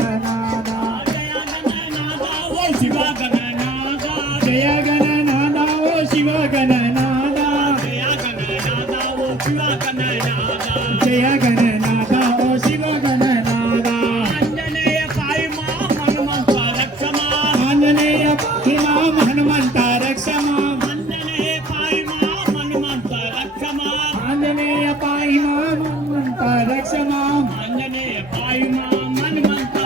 గణనాథ శివ గణనాథ జయ గణనాథ ఓ శివ గణనాథ జయ గణనాథ ఓ శివ గణనాథ ఆంజనేయ పాయి మా హనుమంత రక్షమా ఆంజనేయ పాయి మా హనుమంత రక్షమా ఆంజనేయ పాయి మా హనుమంత రక్షమా ఆంజనేయ పాయి మా హనుమంత రక్షమా ఆంజనేయ పాయి మా హనుమంత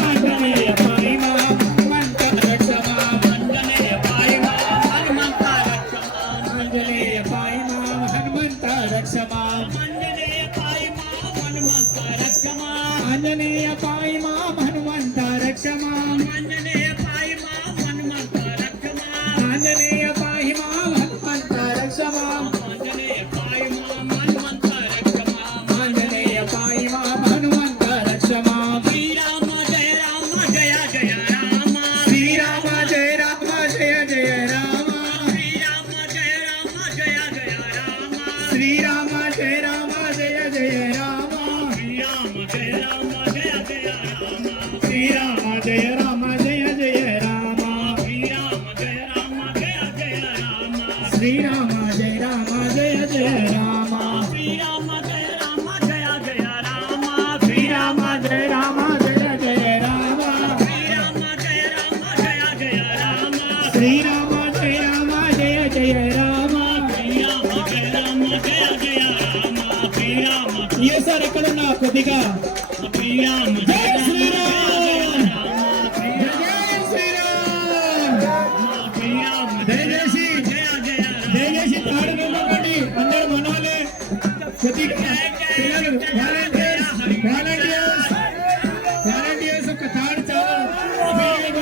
ఆంజనేయ పాయి మా హనుమంత రక్షమా ఆంజనేయ పాయి మా హనుమంత రక్షమా ఆంజనేయ పాయి మా హనుమంత రక్షమా ఆంజనేయ పాయి మా హనుమంత రక్షమా ఆంజనేయ పాయి మా హనుమంత రక్షమా ఆంజనేయ పాయి మా హనుమంత రక్షమా ఆంజనేయ పాయి మా హనుమంత రక్షమా ఆంజనేయ పాయి మా హనుమంత రక్షమా ఆంజనేయ పాయి మా హనుమంత రక్షమా శ్రీరామ జయ రామ జయ జయ రామ శ్రీరామ జయ రామ జయ జయ రామ శ్రీరామ జయ రామ జయ జయ రామ శ్రీరామ జయ రామ జయ జయ రామ శ్రీరామ జయ రామ జయ జయ రామ శ్రీరామ జయ రామ జయ జయ రామ శ్రీరామ జయ రామ జయ జయ రామ శ్రీరామ జయ రామ జయ జయ రామ శ్రీరామ జయ రామ జయ జయ రామ శ్రీరామ జయ రామ జయ జయ రామ శ్రీరామ జయ రామ జయ జయ రామ శ్రీరామ ఏ సార్ ఎక్కడున్నా కొద్దిగా శ్రీరామ జయ శ్రీరామ్ దయచేసి దయచేసి తాడు నిలబడి అందరూ మనోలే కొద్దిగా పిల్లలు వాలంటీర్స్ ఒక తాడు చాలు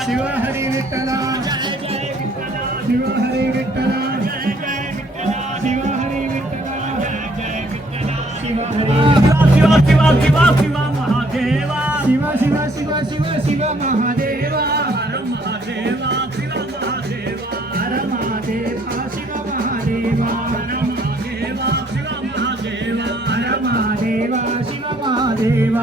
శివ హరి విఠల శివ హరి విఠల శివ హరి విఠల శివ హరి శివ శివ శివ శివ మహాదేవ శివ శివ శివ శివ శివ మహాదేవ హర మహాదేవ శివ మహాదేవ హర మహాదేవ శివ మహాదేవ హర మహాదేవ శివ మహాదేవ హర మహాదేవ శివ మహాదేవ